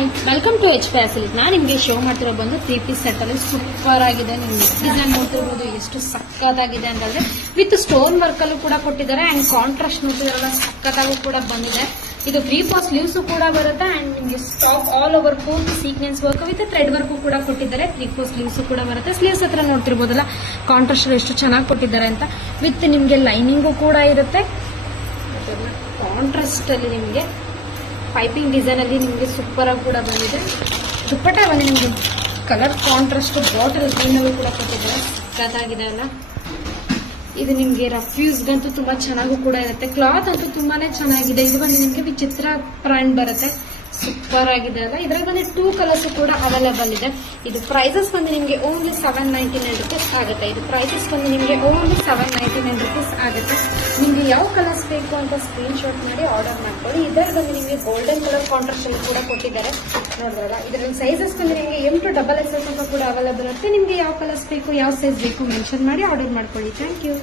Hi, welcome to H facility. ನಾನು ನಿಮಗೆ show ಮಾಡ್ತಿರೋ ಬಂದು 3 ಪೀಸ್ ಸೆಟ್ ಅಲ್ಲಿ ಸೂಪರ್ ಆಗಿದೆ. ನಿಮ್ಗೆ ಡಿಸೈನ್ ನೋಡ್ತಿರ್ಬೋದು ಎಷ್ಟು ಸಕ್ಕತ್ತಾಗಿದೆ ಅಂತಂದ್ರೆ ವಿತ್ ಸ್ಟೋನ್ ವರ್ಕ್ ಅಲ್ಲೂ ಕೂಡ ಕೊಟ್ಟಿದ್ದಾರೆ ಅಂಡ್ ಕಾಂಟ್ರಾಸ್ಟ್ ನೋಡ್ತಿದಾರಲ್ಲ ಸಕ್ಕತ್ತಾಗೂ ಕೂಡ ಬಂದಿದೆ. ಇದು 3/4 ಸ್ಲೀವ್ಸ್ ಕೂಡ ಬರುತ್ತೆ ಅಂಡ್ ನಿಮಗೆ ಸ್ಟಾಪ್ ಆಲ್ ಓವರ್ ಪೂರ್ತಿ sequence work with thread work ಕೂಡ ಕೊಟ್ಟಿದ್ದಾರೆ. 3/4 ಸ್ಲೀವ್ಸ್ ಕೂಡ ಬರುತ್ತೆ. ಸ್ಲೀವ್ಸ್ ಹತ್ರ ನೋಡ್ತಿರ್ಬೋದಲ್ಲ ಕಾಂಟ್ರಾಸ್ಟ್ ಎಷ್ಟು ಚೆನ್ನಾಗಿ ಕೊಟ್ಟಿದ್ದಾರೆ ಅಂತ. ವಿತ್ ನಿಮಗೆ ಲೈನಿಂಗು ಕೂಡ ಇರುತ್ತೆ. ಕಾಂಟ್ರಾಸ್ಟ್ ಅಲ್ಲಿ ನಿಮಗೆ ಪೈಪಿಂಗ್ ಡಿಸೈನ್ ಅಲ್ಲಿ ನಿಮಗೆ ಸೂಪರ್ ಆಗಿ ಕೂಡ ಬಂದಿದೆ. ದುಪ್ಪಟ್ಟ ಬಂದು ನಿಮಗೆ ಕಲರ್ ಕಾಂಟ್ರಾಸ್ಟ್ ಬಾಟಲ್ ಗ್ರೀನ್ ಕೂಡ ಕೊಟ್ಟಿದ್ದಾರೆ. ಸಕ್ಕತ್ತಾಗಿದೆ ಅಲ್ಲ. ಇದು ನಿಮಗೆ ರಫ್ ಯೂಸ್ಗಂತೂ ತುಂಬಾ ಚೆನ್ನಾಗೂ ಕೂಡ ಇರುತ್ತೆ. ಕ್ಲಾತ್ ಅಂತೂ ತುಂಬಾನೇ ಚೆನ್ನಾಗಿದೆ. ಇದು ಬಂದು ನಿಮಗೆ ವಿಚಿತ್ರ ಬ್ರ್ಯಾಂಡ್ ಬರುತ್ತೆ. ಸೂಪರ್ ಆಗಿದೆ ಅಲ್ಲ. ಇದ್ರಾಗ ಬಂದು 2 ಕಲರ್ಸ್ ಕೂಡ ಅವೈಲೇಬಲ್ ಇದೆ. ಇದು ಪ್ರೈಸಸ್ ಬಂದು ನಿಮಗೆ ಓನ್ಲಿ 799 rupees ಆಗುತ್ತೆ. ಇದು ಪ್ರೈಸಸ್ ಬಂದು ನಿಮಗೆ ಓನ್ಲಿ 799 rupees ಆಗುತ್ತೆ. ನಿಮಗೆ ಯಾವ ಕಲರ್ಸ್ ಬೇಕು ಅಂತ ಸ್ಕ್ರೀನ್ ಶಾಟ್ ಮಾಡಿ ಆರ್ಡರ್ ಮಾಡ್ಕೊಳ್ಳಿ. ಇದರಲ್ಲಿ ಬಂದು ನಿಮಗೆ ಗೋಲ್ಡನ್ ಕಲರ್ ಕಾಂಟ್ರಾಸ್ಟ್ ಅಲ್ಲಿ ಕೂಡ ಕೊಟ್ಟಿದ್ದಾರೆ ನೋಡಿದ್ರಲ್ಲ. ಇದರಲ್ಲಿ ಸೈಜಸ್ ಬಂದು ನಿಮಗೆ M to XXL ತನಕ ಕೂಡ ಅವೈಲೇಬಲ್ ಇರುತ್ತೆ. ನಿಮಗೆ ಯಾವ ಕಲರ್ಸ್ ಬೇಕು ಯಾವ ಸೈಜ್ ಬೇಕು ಮೆನ್ಷನ್ ಮಾಡಿ ಆರ್ಡರ್ ಮಾಡ್ಕೊಳ್ಳಿ. Thank you.